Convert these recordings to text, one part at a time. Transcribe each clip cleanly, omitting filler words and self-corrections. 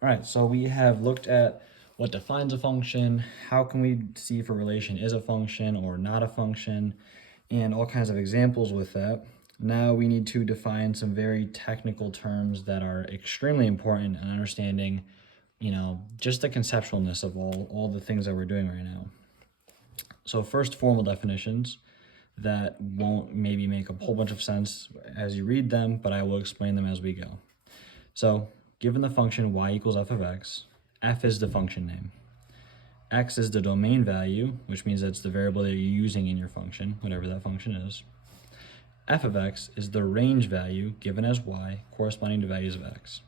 All right, so we have looked at what defines a function, how can we see if a relation is a function or not a function, and all kinds of examples with that. Now we need to define some very technical terms that are extremely important in understanding, just the conceptualness of all the things that we're doing right now. So first, formal definitions that won't maybe make a whole bunch of sense as you read them, but I will explain them as we go. So given the function y equals f of x, f is the function name. X is the domain value, which means that's the variable that you're using in your function, whatever that function is. F of x is the range value given as y, corresponding to values of x.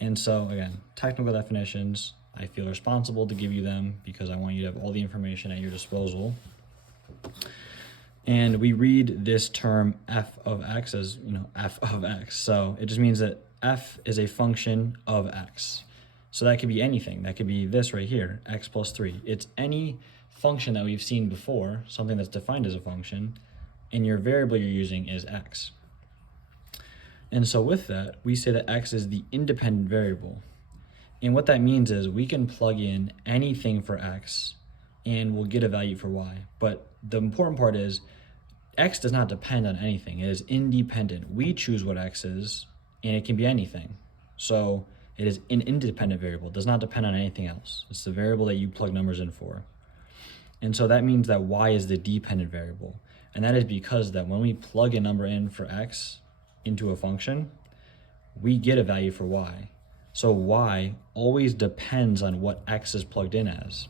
And so again, technical definitions, I feel responsible to give you them because I want you to have all the information at your disposal. And we read this term f of x as, f of x. So it just means that f is a function of x. So that could be anything. That could be this right here, x plus 3. It's any function that we've seen before, something that's defined as a function, and your variable you're using is x. And so with that, we say that x is the independent variable. And what that means is we can plug in anything for x and we'll get a value for y. But the important part is x does not depend on anything. It is independent. We choose what x is, and it can be anything. So it is an independent variable. It does not depend on anything else. It's the variable that you plug numbers in for. And so that means that y is the dependent variable. And that is because that when we plug a number in for x into a function, we get a value for y. So y always depends on what x is plugged in as.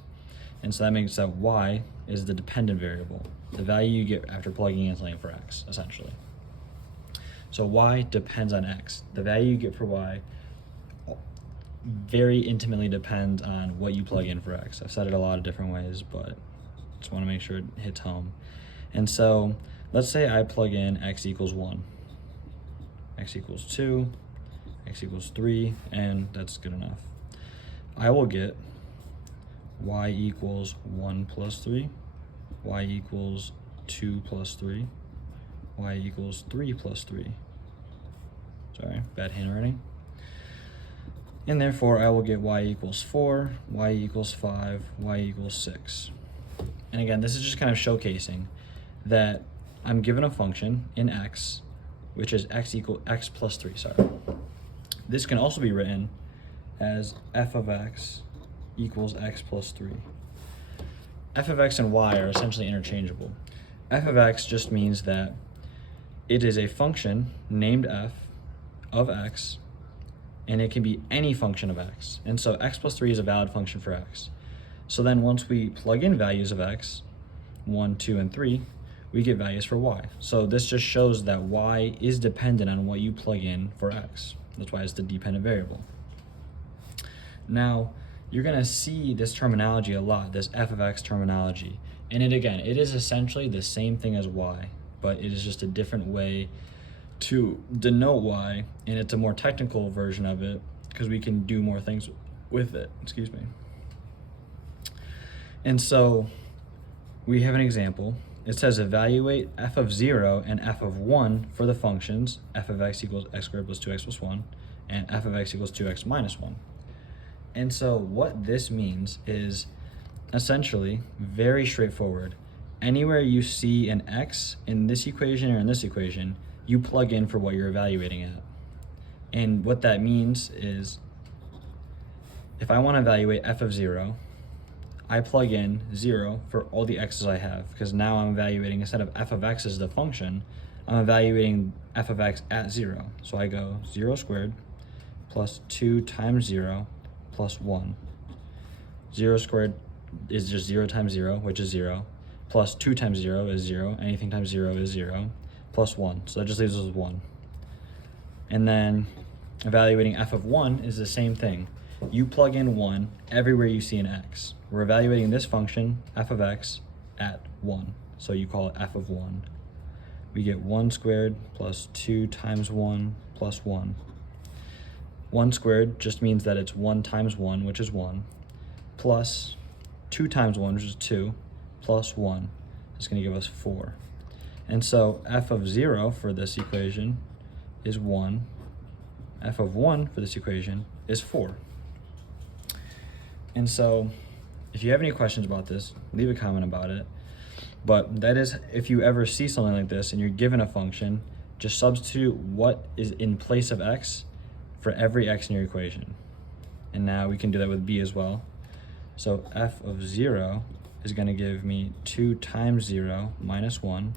And so that makes that y is the dependent variable, the value you get after plugging in something for x, essentially. So y depends on x. The value you get for y very intimately depends on what you plug in for x. I've said it a lot of different ways, but just want to make sure it hits home. And so let's say I plug in x equals 1, x equals 2, x equals 3, and that's good enough. I will get y equals 1 plus 3, y equals 2 plus 3, y equals 3 plus 3. Sorry, bad handwriting. And therefore I will get y equals 4, y equals 5, y equals 6. And again, this is just kind of showcasing that I'm given a function in x, which is x plus 3, sorry. This can also be written as f of x equals x plus 3. F of x and y are essentially interchangeable. F of x just means that it is a function named f of x, and it can be any function of x. And so x plus 3 is a valid function for x. So then once we plug in values of x, 1, 2, and 3, we get values for y. So this just shows that y is dependent on what you plug in for x. That's why it's the dependent variable. Now, you're gonna see this terminology a lot, this f of x terminology. And it is essentially the same thing as y, but it is just a different way to denote y, and it's a more technical version of it because we can do more things with it, excuse me. And so we have an example. It says evaluate f of 0 and f of 1 for the functions f of x equals x squared plus 2x plus 1 and f of x equals 2x minus 1. And so what this means is essentially very straightforward. Anywhere you see an x in this equation or in this equation, you plug in for what you're evaluating at. And what that means is if I want to evaluate f of 0, I plug in 0 for all the x's I have, because now I'm evaluating, instead of f of x as the function, I'm evaluating f of x at 0. So I go 0 squared plus 2 times 0 plus 1. 0 squared is just 0 times 0, which is 0, plus 2 times 0 is 0, anything times 0 is 0, plus 1, so that just leaves us with 1. And then evaluating f of 1 is the same thing. You plug in 1 everywhere you see an x. We're evaluating this function, f of x, at 1, so you call it f of 1. We get 1 squared plus 2 times 1 plus 1. 1 squared just means that it's 1 times 1, which is 1, plus 2 times 1, which is 2, plus 1 is going to give us 4. And so f of 0 for this equation is 1. F of 1 for this equation is 4. And so if you have any questions about this, leave a comment about it. But that is, if you ever see something like this and you're given a function, just substitute what is in place of x for every x in your equation. And now we can do that with b as well. So f of 0 is going to give me 2 times 0 minus 1.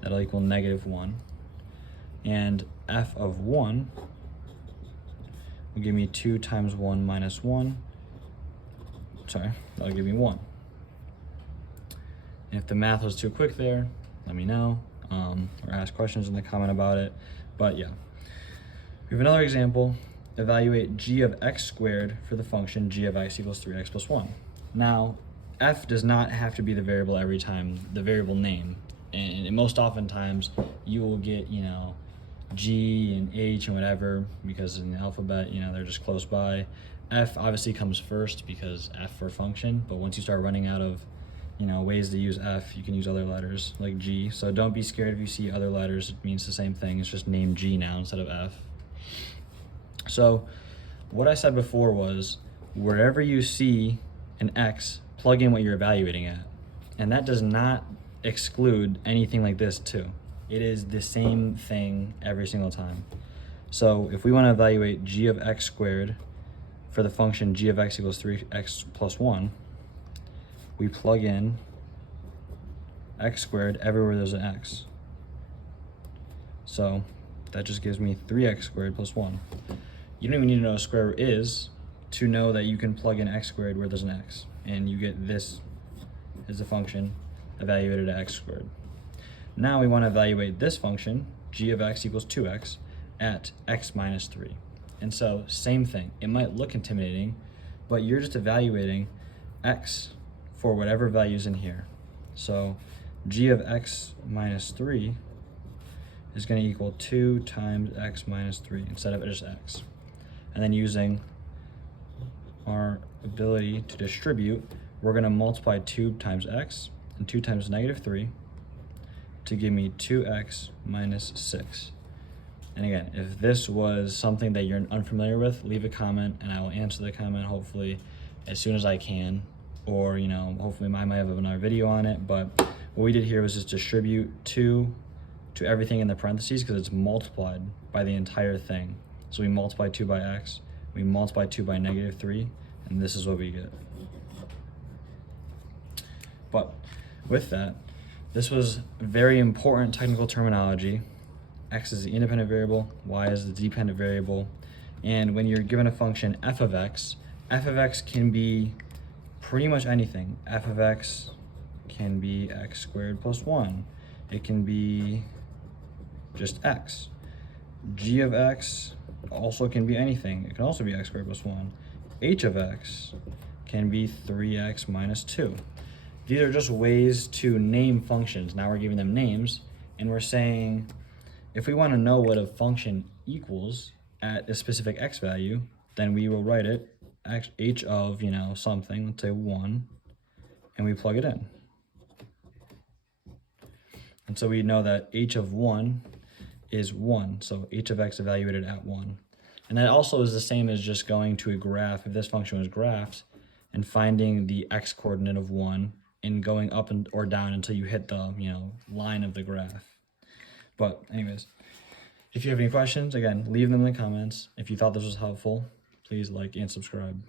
That'll equal -1. And f of 1 will give me 2 times 1 minus 1. Sorry, that'll give me 1. And if the math was too quick there, let me know, or ask questions in the comment about it. But yeah, we have another example. Evaluate g of x squared for the function g of x equals 3x plus 1. Now, f does not have to be the variable every time, the variable name. And most oftentimes, you will get, G and H and whatever, because in the alphabet, they're just close by. F obviously comes first because F for function, but once you start running out of ways to use F, you can use other letters like G. So don't be scared if you see other letters. It means the same thing. It's just named G now instead of F. So what I said before was wherever you see an X, plug in what you're evaluating at. And that does not exclude anything like this too. It is the same thing every single time. So if we want to evaluate g of x squared for the function g of x equals 3x plus 1, we plug in x squared everywhere there's an x. So that just gives me 3x squared plus 1. You don't even need to know what a square root is to know that you can plug in x squared where there's an x. And you get this as a function evaluated at x squared. Now we want to evaluate this function, g of x equals 2x, at x minus 3. And so, same thing. It might look intimidating, but you're just evaluating x for whatever value's in here. So g of x minus 3 is going to equal 2 times x minus 3 instead of just x. And then using our ability to distribute, we're going to multiply 2 times x and 2 times -3 to give me 2x minus 6. And again, if this was something that you're unfamiliar with, leave a comment and I will answer the comment hopefully as soon as I can. Or, hopefully I might have another video on it. But what we did here was just distribute 2 to everything in the parentheses because it's multiplied by the entire thing. So we multiply 2 by x, we multiply 2 by -3, and this is what we get. But with that, this was very important technical terminology. X is the independent variable, y is the dependent variable. And when you're given a function f of x can be pretty much anything. F of x can be x squared plus 1. It can be just x. G of x also can be anything. It can also be x squared plus 1. H of x can be 3x minus 2. These are just ways to name functions. Now we're giving them names, and we're saying if we want to know what a function equals at a specific x value, then we will write it h of, something, let's say 1, and we plug it in. And so we know that h of 1 is 1, so h of x evaluated at 1. And that also is the same as just going to a graph, if this function was graphed, and finding the x coordinate of 1 and going up or down until you hit the, line of the graph. But anyways, if you have any questions, again, leave them in the comments. If you thought this was helpful, please like and subscribe.